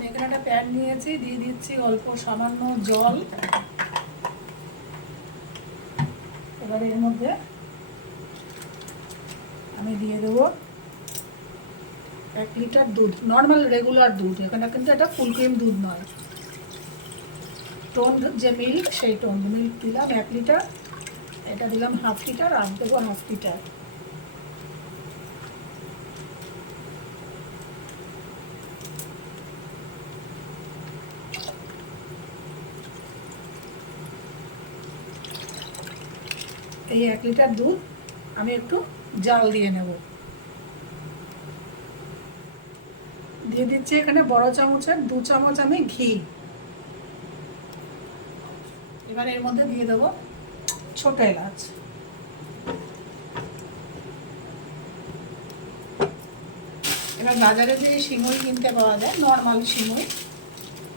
আমি এখানে একটা প্যান নিয়েছি, দিয়ে দিচ্ছি অল্প সামান্য জল। এবার এর মধ্যে আমি দিয়ে দেবো 1 লিটার দুধ, নর্মাল রেগুলার দুধ। এখানে কিন্তু এটা ফুল ক্রিম দুধ নয়, টোন্ড যে মিল্ক, সেই টোন্ড মিল্ক দিলাম 1 লিটার। এটা দিলাম 1/2 লিটার, আর দেবো 1/2 লিটার। এই 1 লিটার দুধ আমি একটু জাল দিয়ে নেব। দিয়ে দিচ্ছি এখানে বড় চামচের 2 চামচ আমি ঘি। এবার এর মধ্যে দিয়ে দেবো ছোট এলাচ। এবার বাজারে যে সিমুই কিনতে পাওয়া যায়, নর্মাল সিমুই,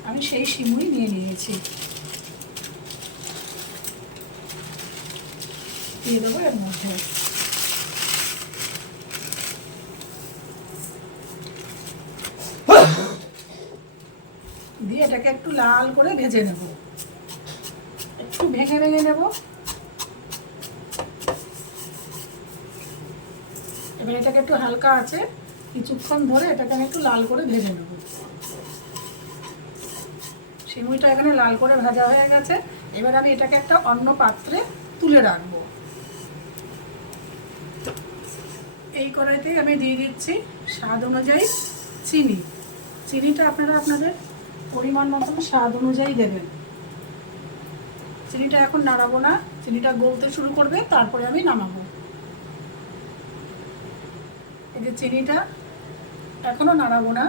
আমি সেই সিমুই নিয়ে নিয়েছি। দিয়ে দেবো এর মধ্যে। দিয়ে এটাকে একটু লাল করে ভেজে নেব, একটু ভেঙে ভেঙে নেব। এবার এটাকে একটু হালকা আছে কিছুক্ষণ ধরে এটাকে আমি একটু লাল করে ভেজে নেব। সিমুইটা এখানে লাল করে ভাজা হয়ে গেছে। এবার আমি এটাকে একটা অন্য পাত্রে তুলে রাখবো। এই কড়াইতেই আমি দিয়ে দিচ্ছি স্বাদ অনুযায়ী চিনি। চিনিটা আপনারা আপনাদের পরিমাণ মতন স্বাদ অনুযায়ী দেবেন। চিনিটা এখন নাড়াবো না, চিনিটা গলতে শুরু করবে, তারপরে আমি নামাবো। এই যে চিনিটা এখনও নাড়াবো না,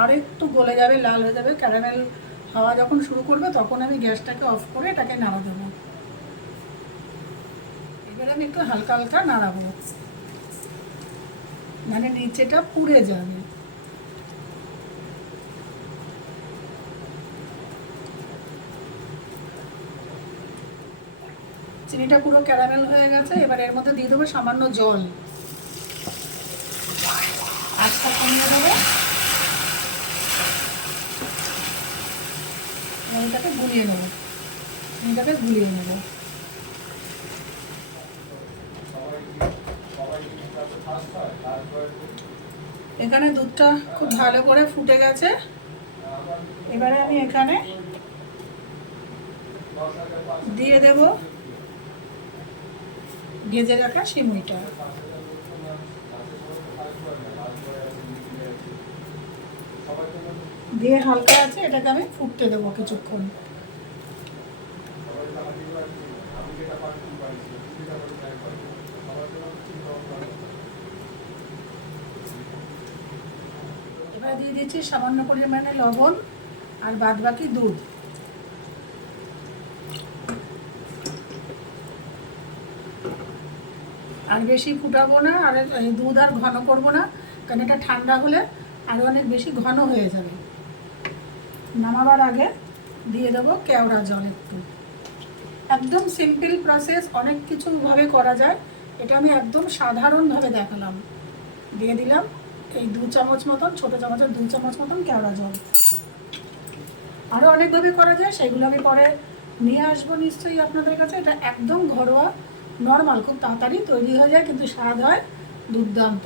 আর একটু গলে যাবে, লাল হয়ে যাবে, ক্যারামেল হাওয়া যখন শুরু করবে তখন আমি গ্যাসটাকে অফ করে এটাকে নাড়া দেবো। এবার আমি একটু হালকা হালকা নাড়াবো, মানে নিচেটা পুড়ে যাবে। চিনিটা পুরো ক্যারামেল হয়ে গেছে। এবার এর মধ্যে দিয়ে দেবো সামান্য জল, আঁচটা কমিয়ে দেবো। এটাকে গুলিয়ে নেবো, এটাকে গুলিয়ে নেবো। এখানে দুধটা খুব ভালো করে ফুটে গেছে। এবারে আমি এখানে দিয়ে দেব ভেজে রাখা সিমুইটা। দিয়ে হালকা আছে এটাকে আমি ফুটতে দেবো কিছুক্ষণ। এবার দিয়ে দিচ্ছি সামান্য পরিমাণে লবণ আর বাদবাকি দুধ। আর বেশি ফুটাবো না, আর দুধ আর ঘন করবো না, কারণ এটা ঠান্ডা হলে আরও অনেক বেশি ঘন হয়ে যাবে। নামাবার আগে দিয়ে দেবো কেওড়া জল একটু। একদম সিম্পল প্রসেস, অনেক কিছুভাবে করা যায়, এটা আমি একদম সাধারণভাবে দেখালাম। দিয়ে দিলাম এই 2 চামচ মতন, ছোটো চামচের 2 চামচ মতন কেওড়া জল। আরও অনেকভাবে করা যায়, সেগুলো আমি পরে নিয়ে আসবো নিশ্চয়ই আপনাদের কাছে। এটা একদম ঘরোয়া নর্মাল, খুব তাড়াতাড়ি তৈরি হয়ে যায়, কিন্তু স্বাদ হয় দুর্দান্ত।